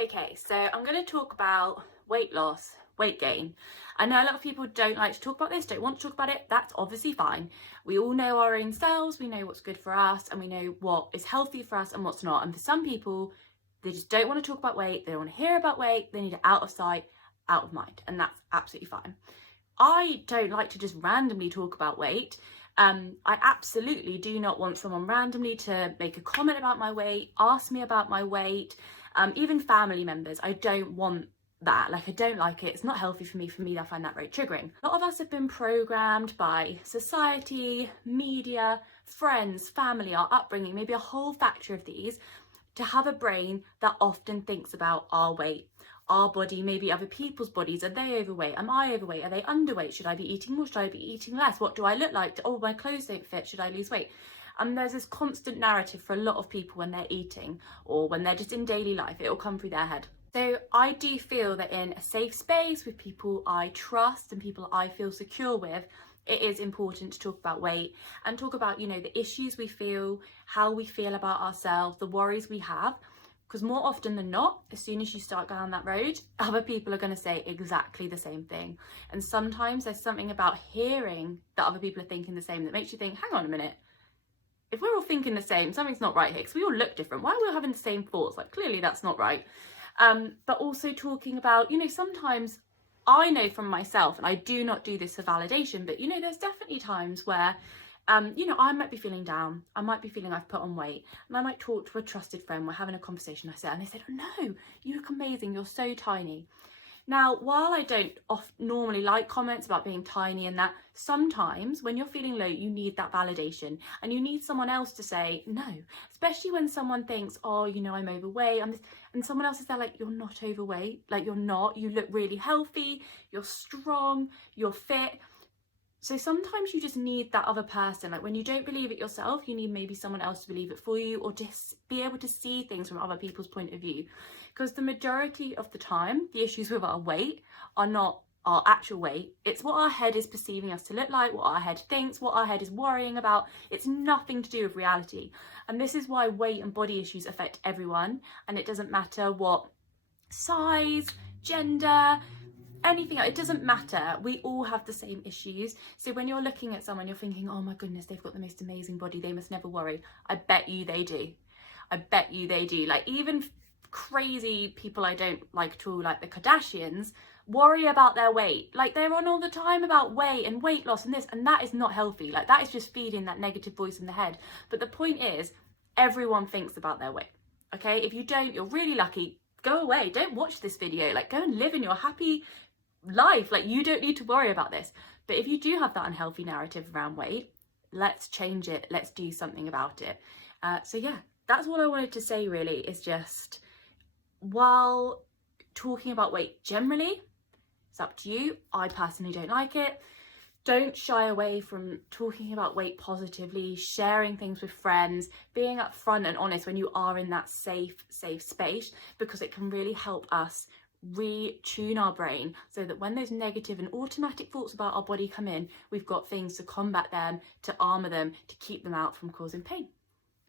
Okay, so I'm going to talk about weight loss, weight gain. I know a lot of people don't like to talk about this, don't want to talk about it. That's obviously fine. We all know our own selves, we know what's good for us, and we know what is healthy for us and what's not. And for some people, they just don't want to talk about weight, they don't want to hear about weight, they need it out of sight, out of mind, and that's absolutely fine. I don't like to just randomly talk about weight. I absolutely do not want someone randomly to make a comment about my weight, ask me about my weight, even family members. I don't want that. Like, I don't like it. It's not healthy for me. I find that very triggering. A lot of us have been programmed by society, media, friends, family, our upbringing, maybe a whole factor of these, to have a brain that often thinks about our weight, our body, maybe other people's bodies. Are they overweight? Am I overweight? Are they underweight? Should I be eating more? Should I be eating less? What do I look like? Oh, my clothes don't fit. Should I lose weight? And there's this constant narrative for a lot of people when they're eating or when they're just in daily life. It will come through their head. So I do feel that in a safe space with people I trust and people I feel secure with, it is important to talk about weight and talk about, the issues we feel, how we feel about ourselves, the worries we have. Because more often than not, as soon as you start down that road, other people are going to say exactly the same thing. And sometimes there's something about hearing that other people are thinking the same that makes you think, hang on a minute, if we're all thinking the same, something's not right here, because we all look different. Why are we all having the same thoughts? Like, clearly that's not right. But also talking about, sometimes I know from myself, and I do not do this for validation, but, there's definitely times where, I might be feeling down. I might be feeling I've put on weight. And I might talk to a trusted friend. We're having a conversation. And they said, oh no, you look amazing. You're so tiny. Now, while I don't normally like comments about being tiny and that, sometimes when you're feeling low, you need that validation and you need someone else to say no, especially when someone thinks, oh, I'm overweight. And someone else is there like, you're not overweight. Like, you're not. You look really healthy. You're strong. You're fit. So sometimes you just need that other person. Like, when you don't believe it yourself, you need maybe someone else to believe it for you, or just be able to see things from other people's point of view. Because the majority of the time, the issues with our weight are not our actual weight. It's what our head is perceiving us to look like, what our head thinks, what our head is worrying about. It's nothing to do with reality. And this is why weight and body issues affect everyone. And it doesn't matter what size, gender, anything, it doesn't matter. We all have the same issues. So when you're looking at someone, you're thinking, oh my goodness, they've got the most amazing body, they must never worry. I bet you they do. I bet you they do. Like, even crazy people I don't like at all, like the Kardashians, worry about their weight. Like, they're on all the time about weight and weight loss and this, and that is not healthy. Like, that is just feeding that negative voice in the head. But the point is, everyone thinks about their weight. Okay, if you don't, you're really lucky. Go away, don't watch this video. Like, go and live in your happy life. Like, you don't need to worry about this. But if you do have that unhealthy narrative around weight, let's change it. Let's do something about it. So yeah, that's what I wanted to say really, is just, while talking about weight generally, it's up to you. I personally don't like it. Don't shy away from talking about weight positively, sharing things with friends, being upfront and honest when you are in that safe space, because it can really help us retune our brain so that when those negative and automatic thoughts about our body come in, we've got things to combat them, to armor them, to keep them out from causing pain.